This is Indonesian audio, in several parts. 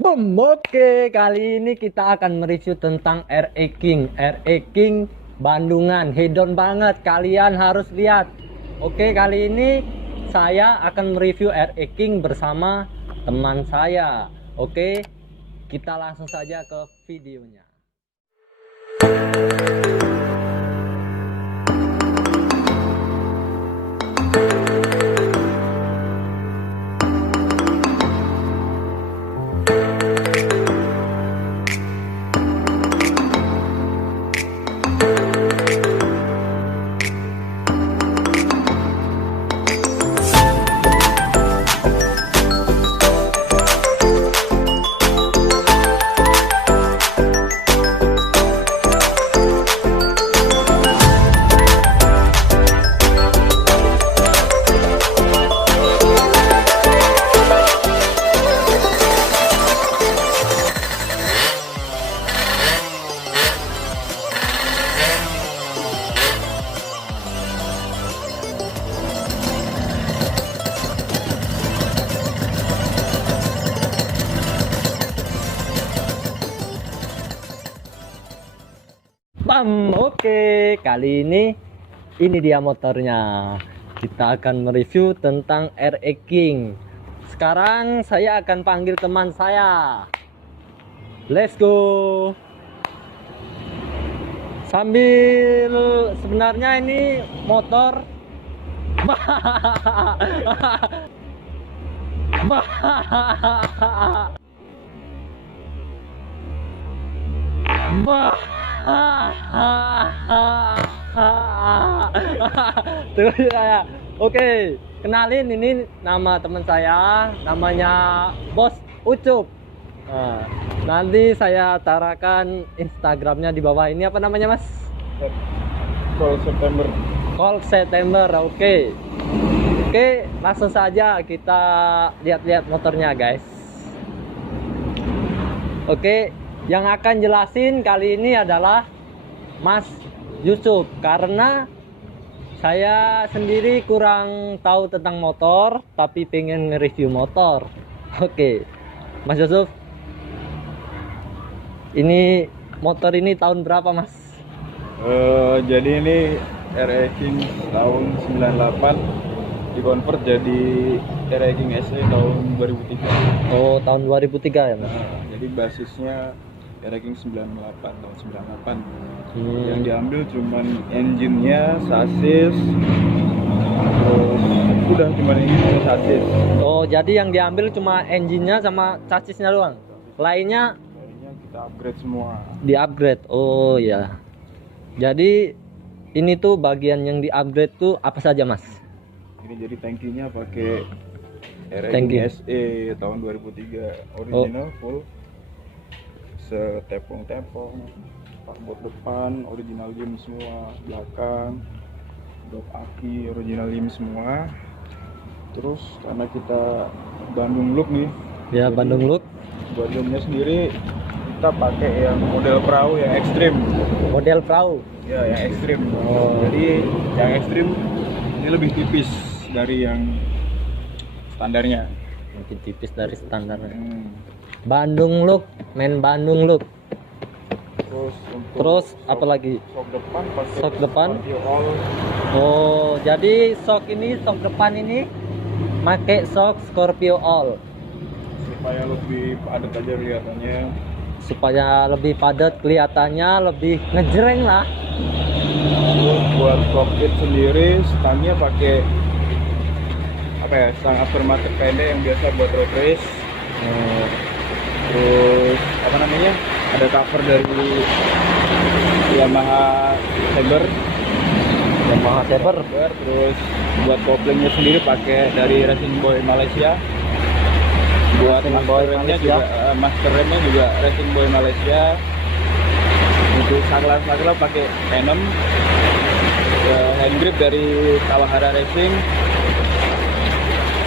Boom, oke, kali ini kita akan mereview tentang RE King. RE King Bandungan, hedon banget, kalian harus lihat. Oke, kali ini saya akan mereview RE King bersama teman saya. Oke, kita langsung saja ke videonya. Bam, oke, kali ini dia motornya. Kita akan mereview tentang RE King. Sekarang saya akan panggil teman saya. Let's go. Sambil sebenarnya ini motor Terus saya, oke, kenalin, ini nama teman saya, namanya Bos Ucup. Nah, nanti saya tarakan Instagramnya di bawah ini. Apa namanya, Mas? Call September. Call September. Oke. Oke, langsung saja kita lihat-lihat motornya, guys. Oke, yang akan jelasin kali ini adalah Mas Yusuf, karena saya sendiri kurang tahu tentang motor, tapi pengen nge-review motor. Oke, Mas Yusuf, ini motor ini tahun berapa, Mas? Jadi ini RE King tahun 98 dikonvert jadi RE King SE tahun 2003. Oh, tahun 2003 ya, Mas? Jadi basisnya RE King 98 tahun 98. Yang Hmm. diambil cuman engine-nya, sasis, terus udah cuman ini sasis. Oh, jadi yang diambil cuma engine-nya sama chassisnya doang. Lainnya Kayaknya kita upgrade semua. di-upgrade. Oh ya. Jadi ini tuh bagian yang di-upgrade tuh apa saja, Mas? Ini jadi tangkinya pakai RE Tangki. King SE tahun 2003 original full, setepong-tepong, spakbor depan original rim semua, belakang dop aki original rim semua. Terus karena kita Bandung look nih, Ya, jadi Bandung Look. buat rimnya sendiri kita pakai yang model perahu yang ekstrim. Model perahu. Ya, yang ekstrim. Oh. Jadi yang ekstrim ini lebih tipis dari yang standarnya. Mungkin tipis dari standar. Hmm. Bandung Look, main Bandung Look. Terus untuk Terus shock- apa lagi? shock depan pakai Shock depan? Scorpio All. Oh, jadi shock depan ini pakai shock Scorpio All Supaya lebih padat aja kelihatannya. supaya lebih padat kelihatannya, lebih ngejreng lah. Terus buat cockpit sendiri stangnya pakai apa ya, stang aftermarket pendek yang biasa buat road race. Terus apa namanya, ada cover dari Yamaha Saber. Yamaha Saber. Terus buat koplingnya sendiri pakai dari Racing Boy Malaysia. Buat Racing Boy master remnya Malaysia. juga, master remnya juga Racing Boy Malaysia. Untuk saklar pakai Venom. Hand grip dari Kawahara Racing.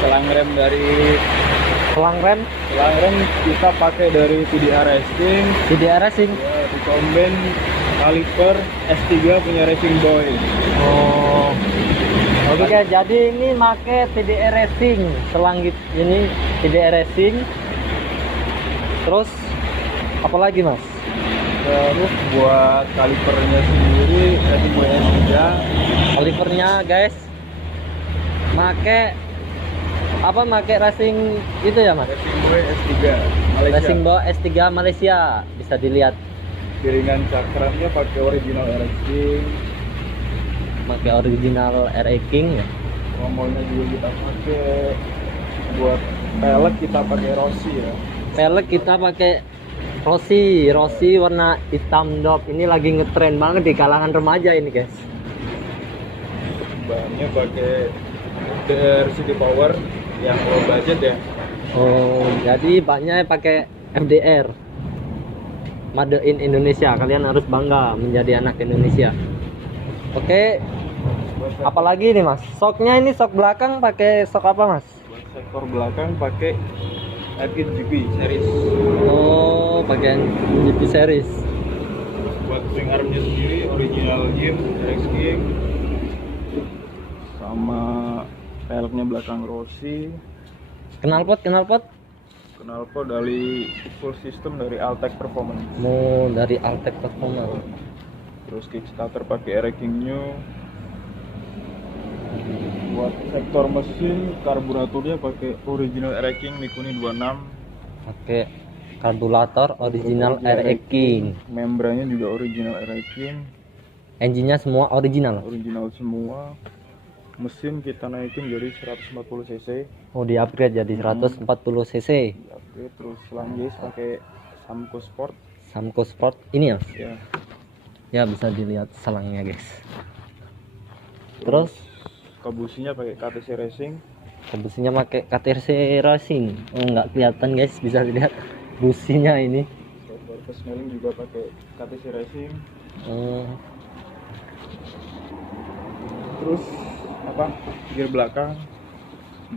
Selang rem Selang rem kita pakai dari TDR Racing. TDR Racing. Ya, dikomben kaliper S3 punya Racing Boy. Oh. Oke, jadi ini make TDR Racing, selang ini TDR Racing. Terus apa lagi mas? Terus buat kalipernya sendiri Racing Buoy S3. Kalipernya guys, make racing itu ya mas? Racing Buoy S3 Malaysia. Racing Buoy S3 Malaysia, bisa dilihat. Piringan cakramnya pakai original RX King. Pakai original RX King ya. Tromolnya juga kita pakai. Buat pelek kita pakai Rossi ya. Pelek kita pakai Rossi warna hitam dop. Ini lagi ngetren banget di kalangan remaja ini guys. Bahannya pakai DR City Power yang low budget ya. Oh, jadi banyak pakai FDR. Made in Indonesia. Kalian harus bangga menjadi anak Indonesia. Oke. Apalagi nih mas? Soknya ini sok belakang pakai sok apa mas? Buat sektor belakang pakai Airkin GP series. Oh, pakai GP series. Buat swing armnya sendiri original Jim RX King. Sama peleknya belakang Rossi. Knalpot Knalpot dari full system dari Altec Performance. mau dari Altec Performance. Terus kickstarter pakai RX King New. Buat sektor mesin karburatornya pakai original RX King Mikuni 26. Pakai karburator original RX King. Membrannya juga original RX King. Engine-nya semua original. Original semua. Mesin kita naikin jadi 140 cc. Oh, di-upgrade jadi 140 cc. Oke, terus selang guys pakai Samco Sport. Samco Sport ini ya. Ya. Ya, bisa dilihat selangnya, guys. Terus Kebusinya pakai KTC Racing. businya pakai KTC Racing. Oh, nggak kelihatan, guys. Bisa dilihat businya ini. Software persneling juga pakai KTC Racing. Oh, Terus apa? Gear belakang.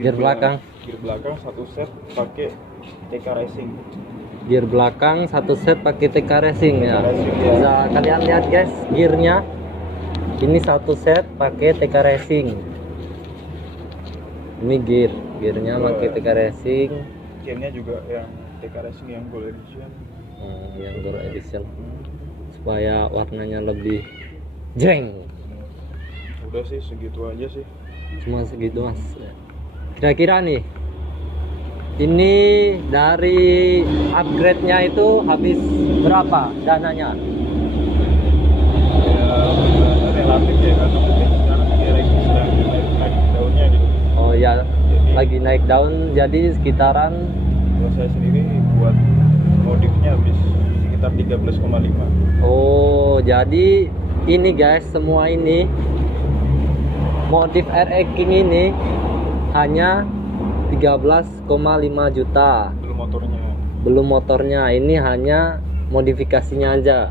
Gear belakang. Gear belakang satu set pakai TK Racing. gear belakang satu set pakai TK Racing ya. Racing, ya. Bisa kalian lihat, guys, gearnya. Ini satu set pakai TK Racing. Ini gearnya pakai TK Racing. Gearnya juga yang TK Racing yang Gold Edition. Yang Gold Edition supaya warnanya lebih jreng. Udah sih segitu aja sih. Cuma segitu mas. Kira-kira nih, ini dari upgrade-nya itu habis berapa dananya? Ya relatif ya karena mungkin sekarang RX sedang naik daunnya gitu. Oh ya, Jadi lagi naik daun, jadi sekitaran. kalau saya sendiri buat modifnya habis sekitar 13,5. Oh, jadi ini guys, semua ini modif RX King ini hanya 13,5 juta. Belum motornya. Belum motornya, ini hanya modifikasinya aja.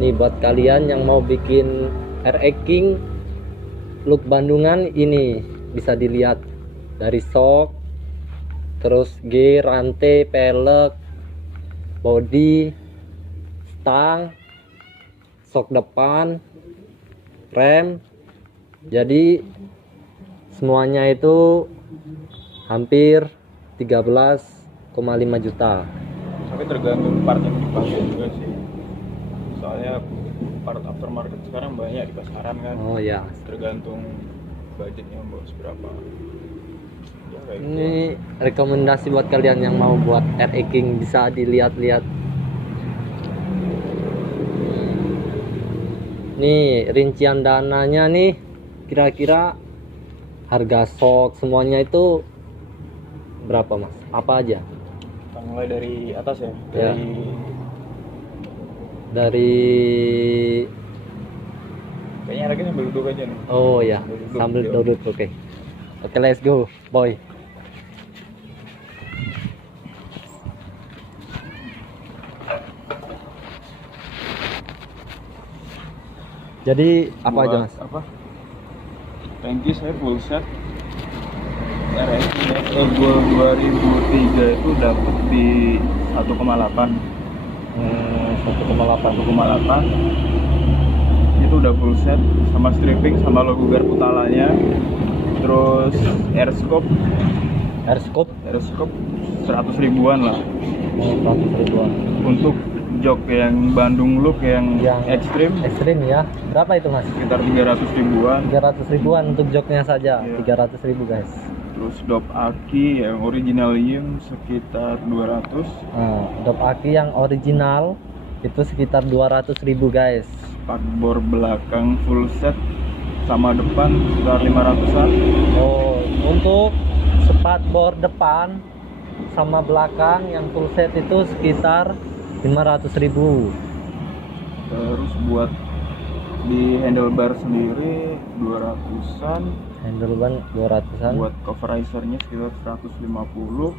Nih buat kalian yang mau bikin RX King look Bandungan, ini bisa dilihat dari sok, terus gear, rantai, pelek, body, stang, sok depan, rem. Jadi semuanya itu hampir 13,5 juta. Tapi tergantung part yang dipakai juga sih. Soalnya part aftermarket sekarang banyak di pasaran kan. Oh ya, Tergantung budgetnya mau seberapa. Ya kayak gitu. ini rekomendasi buat kalian yang mau buat RX King, bisa dilihat-lihat. Nih rincian dananya nih, kira-kira harga sok semuanya itu berapa mas? Apa aja? Kita mulai dari atas ya. Ya. Dari Dari kayaknya lagi sambil duduk aja nih. oh ya, sambil Yuk. duduk. Oke, let's go boy. Jadi apa Buat aja mas? Apa? Tangki saya full set. RX Erbol 2003 itu dapat di 1,8. 1,8 itu udah full set sama stripping sama logo garpu talanya, terus air scope Airscope 100 ribuan lah. 100 ribuan. Untuk jok yang Bandung Look yang ekstrim ekstrim ya, berapa itu mas? sekitar 300 ribuan. 300 ribuan untuk joknya saja. Iya. 300 ribu guys. Terus dop aki yang original Yim sekitar 200. Nah, dop aki yang original itu sekitar 200 ribu guys. Spakbor belakang full set sama depan sekitar 500-an. Oh, untuk spakbor depan sama belakang yang full set itu sekitar 500 ribu. Terus buat di handlebar sendiri 200-an. Handlebar 200-an. Buat cover risernya sekitar 150.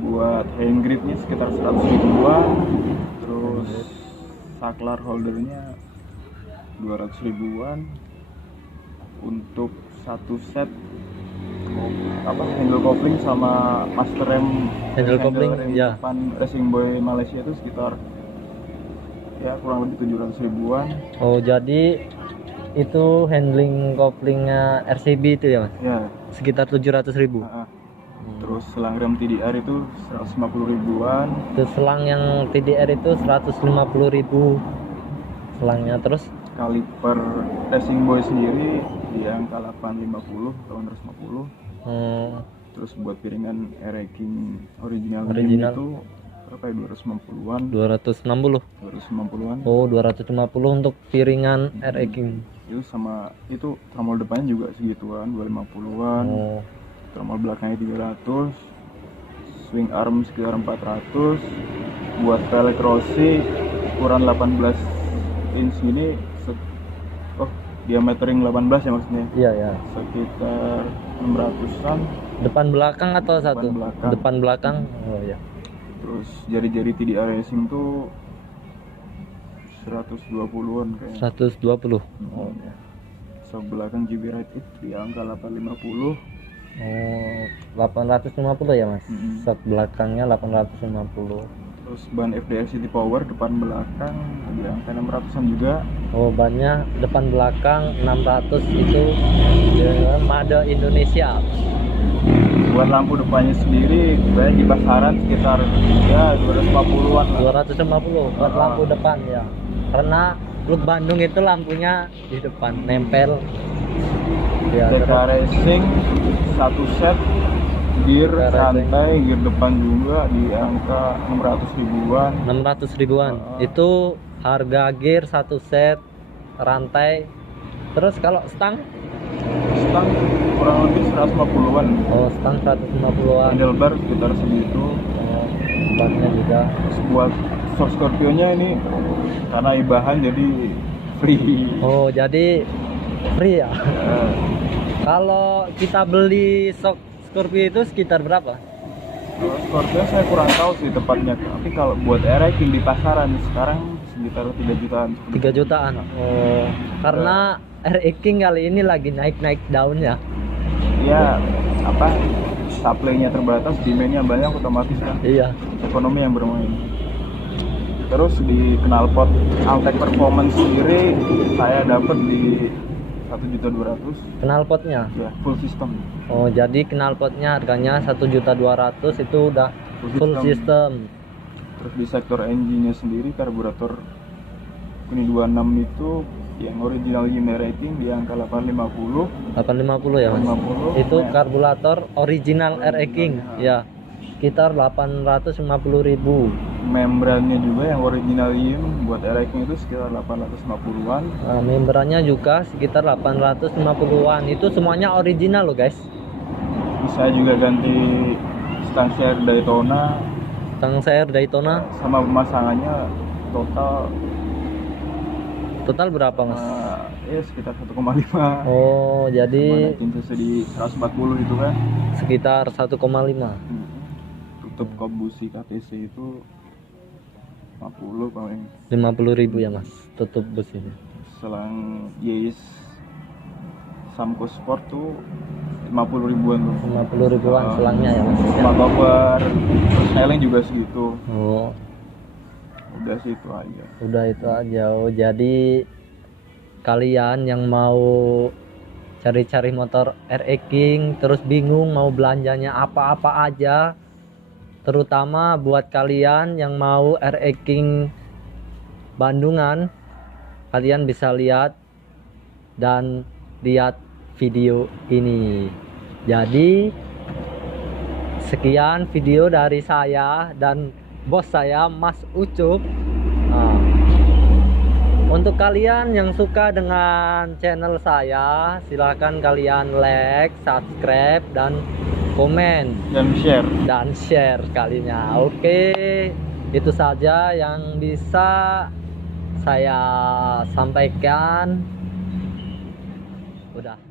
Buat hand gripnya sekitar 100 ribuan. Terus saklar holdernya 200 ribuan. Untuk satu set handle coupling sama master rem, Handle coupling rem ya. depan Racing Boy Malaysia itu sekitar ya kurang lebih 700 ribuan. Oh, jadi itu handling couplingnya RCB itu ya mas? Ya. Sekitar 700 ribu. Terus selang rem TDR itu 150 ribuan. Itu selang yang TDR itu 150 ribu selangnya. Terus Kaliper Racing Boy sendiri di angka 850 atau 150. Terus buat piringan RA King original itu berapa ya, 250-an. 250-an. Oh, 250 untuk piringan RA King. Itu sama itu tromol depannya juga segituan, 250-an. Oh. Tromol belakangnya 300. Swing arm sekitar 400. Buat velg Rossi ukuran 18 inch ini diameter ring 18 ya maksudnya. Iya ya. Sekitar 600-an. Depan belakang atau satu? Depan belakang. Oh ya. Terus jari-jari TDR Racing tuh 120-an kayaknya. 120. Oh ya. Sok belakang GB Ride It di angka 850. Oh, 850 ya mas. Sok belakangnya 850. Terus ban FDR City Power depan belakang di angka 600-an juga. Oh, bannya depan belakang 600 itu Made Indonesia. Buat lampu depannya sendiri kayak di pasaran sekitar ya 250-an lah. 250 buat lampu depan ya. Karena Look Bandung itu lampunya di depan nempel. Ya, DK Racing satu set gear santai, gear depan juga di angka 600 ribuan. 600 ribuan. Itu harga gear satu set, rantai. Terus kalau stang Kurang lebih 150-an. Oh, stang 150-an. Handlebar sekitar segitu. Bannya juga. Terus buat Source Scorpio-nya ini karena ibahan jadi free. Oh, jadi free ya. Kalau kita beli Scorpio itu sekitar berapa? Kalau Scorpio saya kurang tahu sih tepatnya. Tapi kalau buat RX di pasaran sekarang sekitar 3 jutaan. 3 jutaan. Oh, karena RX King kali ini lagi naik-naik daunnya. Ya, supply-nya terbatas, demand-nya banyak, otomatis kan. Iya. Ekonomi yang bermain. Terus di knalpot Altec Performance sendiri saya dapat di 1.200.000. Knalpotnya? Ya, full system. Oh, jadi knalpotnya harganya 1.200.000 itu udah full system. Terus di sektor engine-nya sendiri karburator ini 26 itu yang original Yime rating di angka 850 ya mas. 850 itu karburator original RX King ya, sekitar 850.000. Membrannya juga yang original Yim buat RX King itu sekitar 850-an. Nah, membrannya juga sekitar 850-an. Itu semuanya original loh guys. Bisa juga ganti stang share Daytona. Sama pemasangannya total berapa mas? Ya sekitar 1,5. Oh, jadi cc di 140 itu kan sekitar 1,5. Tutup kop busi KTC itu 50 paling. 50.000 ya mas tutup bus ini. Selang Yaris Samco Sport tuh 50 ribuan tuh. 50 ribuan selangnya ya mas. Sama cover, terus styling juga segitu. Oh, udah sih itu aja. Udah itu aja. Oh, jadi kalian yang mau cari-cari motor RX King terus bingung mau belanjanya apa-apa aja, terutama buat kalian yang mau RE King Bandungan, kalian bisa lihat dan lihat video ini. Jadi sekian video dari saya dan bos saya, Mas Ucup. Nah, untuk kalian yang suka dengan channel saya, silahkan kalian like, subscribe, dan komen dan share kalinya. Oke, itu saja yang bisa saya sampaikan. Udah.